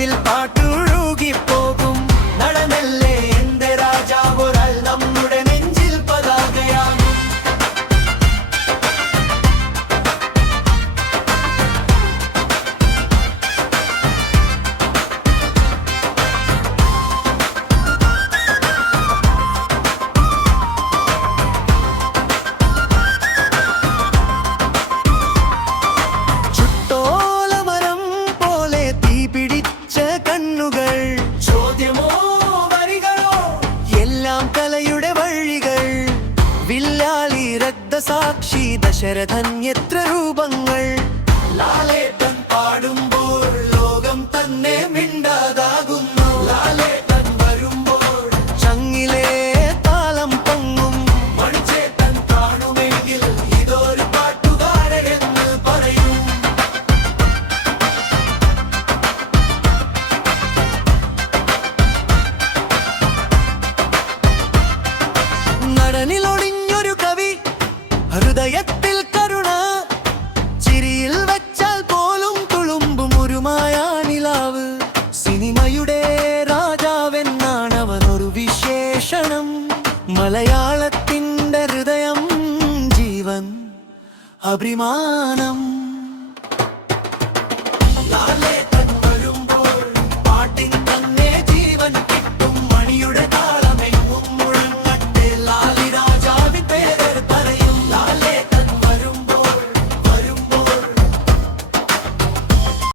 മനസ്സിൽ പാട്ടൊഴുകിപ്പോകും. നടനല്ലേ എന്റെ രാജാവൊരാൾ നമ്മുടെ നെഞ്ചിൽ പതാകയാകും. സാക്ഷി ദശരഥൻ എത്ര രൂപങ്ങൾ. ലാലേട്ടൻ പാടുമ്പോൾ ലോകം തന്നെ മിണ്ടാതാകുന്നു. ലാലേട്ടൻ വരുമ്പോൾ ചങ്ങിലെ താളം പൊങ്ങും. മണിച്ചേട്ടൻ കാണുമെങ്കിൽ ഇതൊരു പാട്ടുകാരനെന്ന് പറയും. നടനിലൊളിഞ്ഞൊരു കവി, ഹൃദയത്തിൽ കരുണ, ചിരിയിൽ വെച്ചാൽ പോലും തുളുമ്പും ഒരു മായാനിലാവ്. സിനിമയുടെ രാജാവെന്നാണവനൊരു വിശേഷണം. മലയാളത്തിൻ്റെ ഹൃദയം, ജീവൻ, അഭിമാനം.